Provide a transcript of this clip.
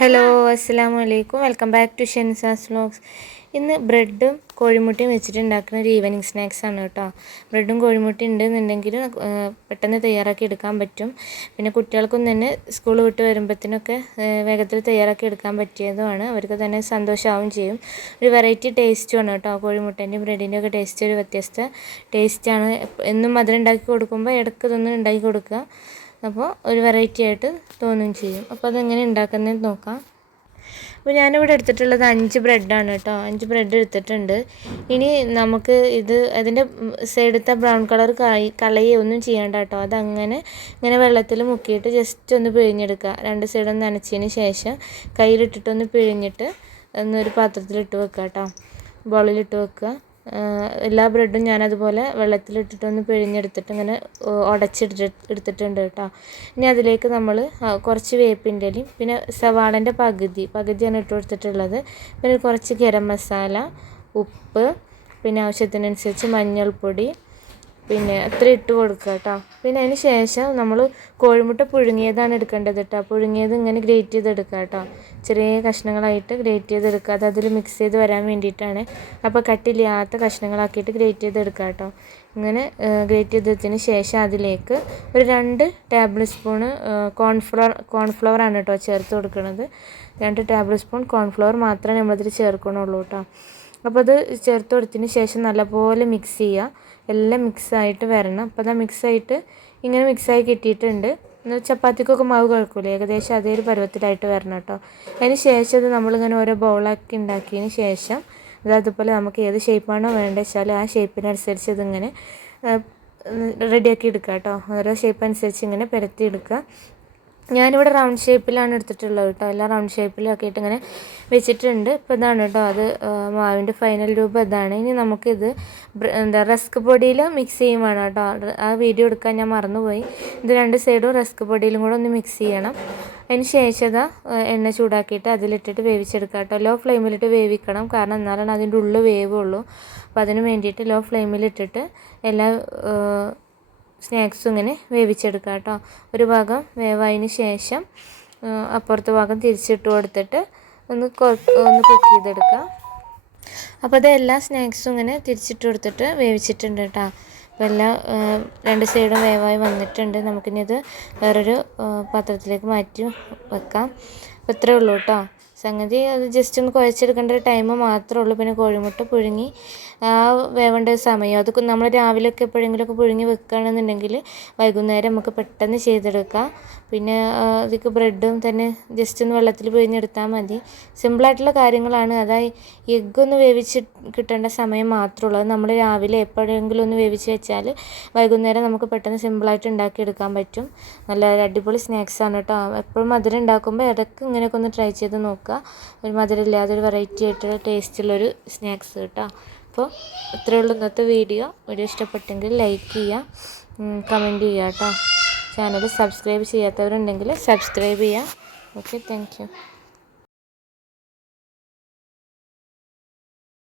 Hello അസ്സാം വലൈക്കും welcome back to Shenzas vlogs ഇന്ന് ബ്രെഡും കോഴിമുട്ടയും വെച്ചിട്ട് ഉണ്ടാക്കുന്ന ഒരു ഈവനിങ് സ്നാക്സ് ആണ് കേട്ടോ. ബ്രെഡും കോഴിമുട്ടയും ഉണ്ടെന്നുണ്ടെങ്കിൽ പെട്ടെന്ന് തയ്യാറാക്കി എടുക്കാൻ പറ്റും. പിന്നെ കുട്ടികൾക്കും തന്നെ സ്കൂൾ വിട്ട് വരുമ്പോഴത്തേനൊക്കെ വേഗത്തിൽ തയ്യാറാക്കി എടുക്കാൻ പറ്റിയതുമാണ്. അവർക്ക് തന്നെ സന്തോഷമാവും ചെയ്യും. ഒരു വെറൈറ്റി ടേസ്റ്റുമാണ് കേട്ടോ. കോഴിമുട്ടേന്റെയും ബ്രെഡിന്റെയും ഒക്കെ ടേസ്റ്റ് ഒരു വ്യത്യസ്ത ടേസ്റ്റാണ്. എന്നും മധുരം ഉണ്ടാക്കി കൊടുക്കുമ്പോൾ ഇടയ്ക്ക് ഇതൊന്നും ഉണ്ടാക്കി കൊടുക്കുക. അപ്പോൾ ഒരു വെറൈറ്റി ആയിട്ട് തോന്നുകയും ചെയ്യും. അപ്പോൾ അതെങ്ങനെ ഉണ്ടാക്കുന്നതെന്ന് നോക്കാം. അപ്പോൾ ഞാനിവിടെ എടുത്തിട്ടുള്ളത് അഞ്ച് ബ്രെഡാണ് കേട്ടോ. അഞ്ച് ബ്രെഡ് എടുത്തിട്ടുണ്ട്. ഇനി നമുക്ക് ഇത് അതിന്റെ സൈഡത്തെ ബ്രൗൺ കളർ കളയി കളയുകയോ ഒന്നും ചെയ്യേണ്ട കേട്ടോ. അതങ്ങനെ ഇങ്ങനെ വെള്ളത്തിൽ മുക്കിയിട്ട് ജസ്റ്റ് ഒന്ന് പിഴിഞ്ഞെടുക്കുക. രണ്ട് സൈഡൊന്ന് നനച്ചതിന് ശേഷം കയ്യിലിട്ടിട്ടൊന്ന് പിഴിഞ്ഞിട്ട് ഒന്നൊരു പാത്രത്തിലിട്ട് വെക്കുക കേട്ടോ. ബോളിലിട്ട് വെക്കുക. എല്ലാ ബ്രെഡും ഞാനതുപോലെ വെള്ളത്തിലിട്ടിട്ടൊന്ന് പിഴിഞ്ഞെടുത്തിട്ട് ഇങ്ങനെ ഉടച്ചിട്ട് എടുത്തിട്ടുണ്ട് കേട്ടോ. ഇനി അതിലേക്ക് നമ്മൾ കുറച്ച് വേപ്പിന്റെ ഇലയും പിന്നെ സവാളന്റെ പകുതി പകുതിയാണ് ഇട്ട് കൊടുത്തിട്ടുള്ളത്. പിന്നെ കുറച്ച് ഗരം മസാല ഉപ്പ് പിന്നെ ആവശ്യത്തിനനുസരിച്ച് മഞ്ഞൾപ്പൊടി പിന്നെ അത്ര ഇട്ട് കൊടുക്കുക കേട്ടോ പിന്നെ അതിന് ശേഷം നമ്മൾ കോഴിമുട്ട പുഴുങ്ങിയതാണ് എടുക്കേണ്ടത് കേട്ടോ പുഴുങ്ങിയത് ഇങ്ങനെ ഗ്രേറ്റ് ചെയ്തെടുക്കുക കേട്ടോ ചെറിയ കഷ്ണങ്ങളായിട്ട് ഗ്രേറ്റ് ചെയ്തെടുക്കുക. അത് അതിൽ മിക്സ് ചെയ്ത് വരാൻ വേണ്ടിയിട്ടാണ്. അപ്പോൾ കട്ടില്ലാത്ത കഷ്ണങ്ങളാക്കിയിട്ട് ഗ്രേറ്റ് ചെയ്തെടുക്കുക കേട്ടോ ഇങ്ങനെ ഗ്രേറ്റ് ചെയ്തതിന് ശേഷം അതിലേക്ക് ഒരു രണ്ട് ടേബിൾ സ്പൂണ് കോൺഫ്ലവർ കോൺഫ്ലവർ ആണ് കേട്ടോ ചേർത്ത് കൊടുക്കുന്നത് രണ്ട് ടേബിൾ സ്പൂൺ കോൺഫ്ലവർ മാത്രമേ നമ്മളിതിൽ ചേർക്കണുള്ളൂ കേട്ടോ അപ്പോൾ അത് ചേർത്ത് കൊടുത്തതിന് ശേഷം നല്ലപോലെ മിക്സ് ചെയ്യുക. എല്ലാം മിക്സായിട്ട് വരണം. അപ്പോൾ അതാ മിക്സായിട്ട് ഇങ്ങനെ മിക്സായി കിട്ടിയിട്ടുണ്ട്. ചപ്പാത്തിക്കൊക്കെ മാവ് കുഴക്കൂലേ? ഏകദേശം അതേ ഒരു പരുവത്തിലായിട്ട് വരണം കേട്ടോ. അതിന് ശേഷം അത് നമ്മളിങ്ങനെ ഓരോ ബൗളാക്കി ഉണ്ടാക്കിയതിന് ശേഷം അത് അതുപോലെ നമുക്ക് ഏത് ഷേപ്പാണോ വേണ്ടത് വെച്ചാൽ ആ ഷേപ്പിനനുസരിച്ച് ഇതിങ്ങനെ റെഡിയാക്കി എടുക്കുക കേട്ടോ. ഓരോ ഷേപ്പ് അനുസരിച്ച് ഇങ്ങനെ പരത്തി എടുക്കുക. ഞാനിവിടെ റൗണ്ട് ഷേപ്പിലാണ് എടുത്തിട്ടുള്ളത് കേട്ടോ. എല്ലാം റൗണ്ട് ഷേപ്പിലാക്കിയിട്ട് ഇങ്ങനെ വെച്ചിട്ടുണ്ട്. ഇപ്പോൾ ഇതാണ് കേട്ടോ. അത് മാവിന്റെ ഫൈനൽ രൂപം ഇതാണ്. ഇനി നമുക്കിത് എന്താ റസ്ക് പൊടിയിൽ മിക്സ് ചെയ്യും വേണം കേട്ടോ ആ വീഡിയോ എടുക്കാൻ ഞാൻ മറന്നുപോയി. ഇത് രണ്ട് സൈഡും റസ്ക് പൊടിയിലും കൂടെ ഒന്ന് മിക്സ് ചെയ്യണം. അതിന് ശേഷം എണ്ണ ചൂടാക്കിയിട്ട് അതിലിട്ടിട്ട് വേവിച്ചെടുക്കുക കേട്ടോ. ലോ ഫ്ലെയിമിലിട്ട് വേവിക്കണം. കാരണം എന്നാലാണ് അതിന്റെ ഉള്ളിൽ വേവുള്ളൂ. അപ്പോൾ അതിന് വേണ്ടിയിട്ട് ലോ ഫ്ലെയിമിലിട്ടിട്ട് എല്ലാ സ്നാക്സും ഇങ്ങനെ വേവിച്ചെടുക്കുക കേട്ടോ. ഒരു ഭാഗം വേവായതിന് ശേഷം അപ്പുറത്തെ ഭാഗം തിരിച്ചിട്ട് കൊടുത്തിട്ട് ഒന്ന് ഒന്ന് കുക്ക് ചെയ്തെടുക്കുക. അപ്പോൾ അത് എല്ലാ സ്നാക്സും ഇങ്ങനെ തിരിച്ചിട്ട് കൊടുത്തിട്ട് വേവിച്ചിട്ടുണ്ട് കേട്ടോ. അപ്പോൾ എല്ലാം രണ്ട് സൈഡും വേവായി വന്നിട്ടുണ്ട്. നമുക്കിനി ഇത് വേറൊരു പാത്രത്തിലേക്ക് മാറ്റി വെക്കാം. അപ്പോൾ ഇത്രയേ ഉള്ളൂ കേട്ടോ. സംഗതി അത് ജസ്റ്റ് ഒന്ന് കുഴച്ചെടുക്കേണ്ട ഒരു ടൈം മാത്രമേ ഉള്ളൂ. പിന്നെ കോഴിമുട്ട പുഴുങ്ങി ആ വേവേണ്ട സമയം. അത് നമ്മൾ രാവിലെയൊക്കെ എപ്പോഴെങ്കിലുമൊക്കെ പുഴുങ്ങി വെക്കുകയാണെന്നുണ്ടെങ്കിൽ വൈകുന്നേരം നമുക്ക് പെട്ടെന്ന് ചെയ്തെടുക്കാം. പിന്നെ അതിക്ക് ബ്രെഡും തന്നെ ജസ്റ്റ് ഒന്ന് വെള്ളത്തിൽ പിഴിഞ്ഞെടുത്താൽ മതി. സിമ്പിളായിട്ടുള്ള കാര്യങ്ങളാണ്. അതായത് എഗ്ഗ് ഒന്ന് വേവിച്ച് കിട്ടേണ്ട സമയം മാത്രമേ ഉള്ളൂ. അത് നമ്മൾ രാവിലെ എപ്പോഴെങ്കിലും ഒന്ന് വേവിച്ച് വെച്ചാൽ വൈകുന്നേരം നമുക്ക് പെട്ടെന്ന് സിമ്പിളായിട്ട് ഉണ്ടാക്കിയെടുക്കാൻ പറ്റും. നല്ല അടിപൊളി സ്നാക്സ് ആണ് കേട്ടോ. എപ്പോഴും മധുരം ഉണ്ടാക്കുമ്പോൾ ഇടയ്ക്ക് ഇങ്ങനെയൊക്കെ ഒന്ന് ട്രൈ ചെയ്ത് നോക്കുക ഒരു മധുരമില്ലാതെ ഒരു വെറൈറ്റി ആയിട്ടുള്ള ടേസ്റ്റുള്ളൊരു സ്നാക്സ് കേട്ടോ. അപ്പോൾ ഇത്രയേ ഉള്ളൂ ഇന്നത്തെ വീഡിയോ വീഡിയോ ഇഷ്ടപ്പെട്ടെങ്കിൽ ലൈക്ക് ചെയ്യുക. കമന്റ് ചെയ്യുക കേട്ടോ. ചാനൽ സബ്സ്ക്രൈബ് ചെയ്യാത്തവരുണ്ടെങ്കിൽ സബ്സ്ക്രൈബ് ചെയ്യുക. Okay thank